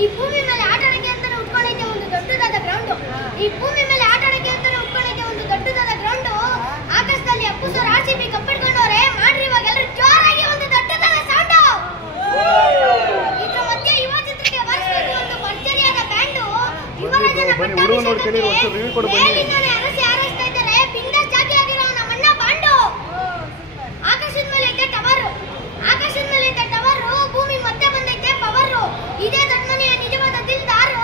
ಈ ಭೂಮಿ ಮೇಲೆ ಆಟ ಆಡಕ್ಕೆ ಅಂತಾನೆ ಉಟ್ಕೊಂಡೈತೆ ಒಂದು ದೊಡ್ಡದಾದ ಗ್ರೌಂಡ್. ಈ ಭೂಮಿ ಮೇಲೆ ಆಟ ಆಡಕ್ಕೆ ಅಂತಾನೆ ಉಟ್ಕೊಂಡೈತೆ ಒಂದು ದೊಡ್ಡದಾದ ಗ್ರೌಂಡ್. ಆಕಾಶದಲ್ಲಿ ಅಪ್ಪುಸರ್ ಆರ್ಸಿಬಿ ಕಪ್ಪಿಡ್ಕೊಂಡವ್ರೆ. ಮಾಡ್ರಿ ಇವಾಗ ಎಲ್ಲರೂ ಜೋರಾಗಿ ಒಂದು ದೊಡ್ಡದಾದ ಸೌಂಡ್. ಇದ್ರ ಮಧ್ಯೆ ಯುವ ಚಿತ್ರಕ್ಕೆ ಬರ್ಸ್ಬೇಕು ಒಂದು ಭರ್ಜರಿಯಾದ ಬ್ಯಾಂಡ್. ಯುವರಾಜನ ಮೇಲಿಂದಾನೆ ಅರಸಿ ಹಾರೈಸ್ತಾ ಇದ್ದಾರೆ. ಬಿಂದಾಸ್ ಜಾತಿ ಆಗಿರೋ ನಮ್ಮಣ್ಣ ಬಾಂಡು. ಆಕಾಶದ ಮೇಲೆ ಐತೆ ಟವರ್. ಆಕಾಶದ ಮೇಲೆ ಐತೆ ಟವರ್. ಭೂಮಿ ಮತ್ತೆ ಬಂದೈತೆ ಪವರ್. ಇದೇ ದೊಡ್ಡಮನೆಯ ನಿಜವಾದ ದಿಲ್ದಾರು.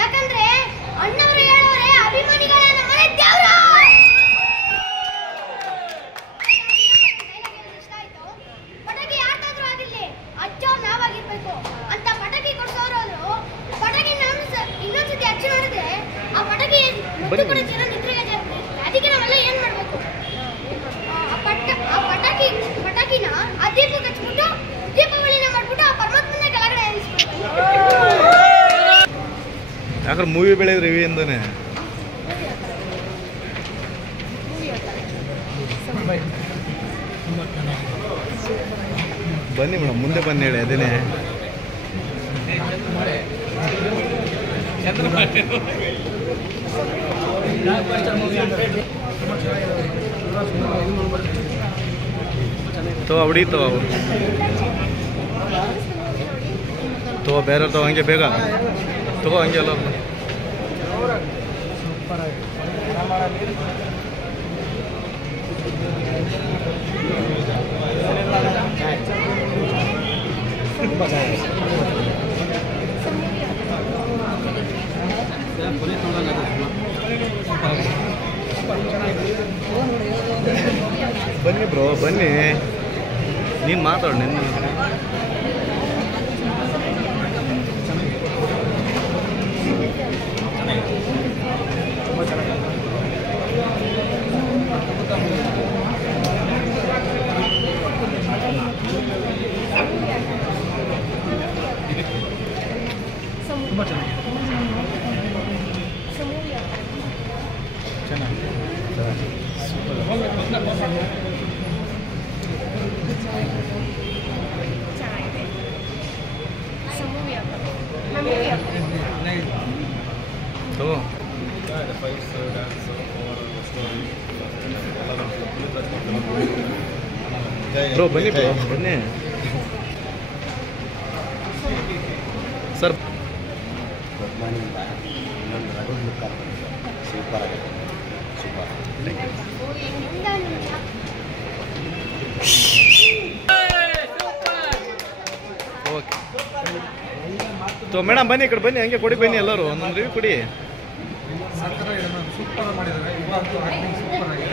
ಯಾಕಂದ್ರೆ ಅಣ್ಣವರು ಹೇಳೋರೆ ಅಭಿಮಾನಿಗಳ ನಮ್ಮನೆ ದೇವ್ರು. ಪಟಾಕಿ ಯಾರ್ದಾದ್ರೂ ಆಗಿರ್ಲಿ ಅಜ್ಜವ್ರು ನಾವಾಗಿರ್ಬೇಕು ಅಂತ ಪಟಾಕಿ ಕೊಡ್ಸೋರು. ಪಟಾಕಿ ಇನ್ನೊಂದ್ಸತಿ ಹಚ್ಚಿ ನೋಡಿದ್ರೆ ಆ ಪಟಾಕಿ ಮುಟ್ಟು ಕೂಡ ಜನ ನಿದ್ರೆಗೆ ಜಾಸ್ತಿ. ಅದಕ್ಕೆ ನಾವೆಲ್ಲ ಏನ್ ಮಾಡ್ಬೇಕು? ಆ ಪಟಾಕಿನ ಆ ದೀಪಕ್ಕೆ ಹಚ್ಬಿಟ್ಟು ದೀಪಾವಳಿನ ಮಾಡ್ಬಿಟ್ಟು ಆ ಪರಮಾತ್ಮನ ಕೆಳಗಡೆ ಇಳಿಸ್ಬಿಡ್ಬೇಕು. ಯಾಕಂದ್ರೆ ಮೂವಿ ಬೆಳೆಯೋದು ರಿವ್ಯೂ ಅಂತಾನೆ. ಬನ್ನಿ ಮೇಡಮ್, ಮುಂದೆ ಬನ್ನಿ ಹೇಳಿ. ಅದೇನೆ ಹೊಡೀತವ ಅವು ತಗೋ. ಬೇರೆ ತಗೋ, ಹಂಗೆ ಬೇಗ ತಗೋ, ಹಂಗೆ ಎಲ್ಲ ಬನ್ನಿ ಬ್ರೋ, ಬನ್ನಿ. ನೀನು ಮಾತಾಡು. ನಿನ್ನ ತುಂಬ ಬ್ರೋ, ಬನ್ನಿ ಬ್ರೋ, ಬನ್ನಿ ಸರ್. ಸೂಪರ್ ಆಗಿದೆ, ಸೂಪರ್. ಓಕೆ ತೋ ಮೇಡಮ್, ಬನ್ನಿ ಈ ಕಡೆ ಬನ್ನಿ. ಹಂಗೆ ಕೊಡಿ, ಬನ್ನಿ ಎಲ್ಲರೂ ಒಂದೊಂದು ರಿವ್ಯೂ ಕೊಡಿ. ಸೂಪರ್ ಮಾಡಿದ್ದಾರೆ. ಸೂಪರ್ ಆಗಿದೆ,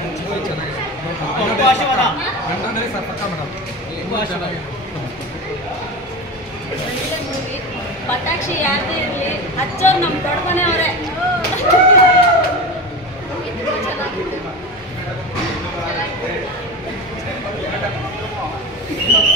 ಚೆನ್ನಾಗಿದೆ. ಪಟಾಕ್ಷಿ ಯಾರದೇ ಇರಲಿ ಹಚ್ಚೋರು ನಮ್ಮ ದೊಡ್ಡ ಮನೆಯವರೇ. ಚೆನ್ನಾಗಿದೆ.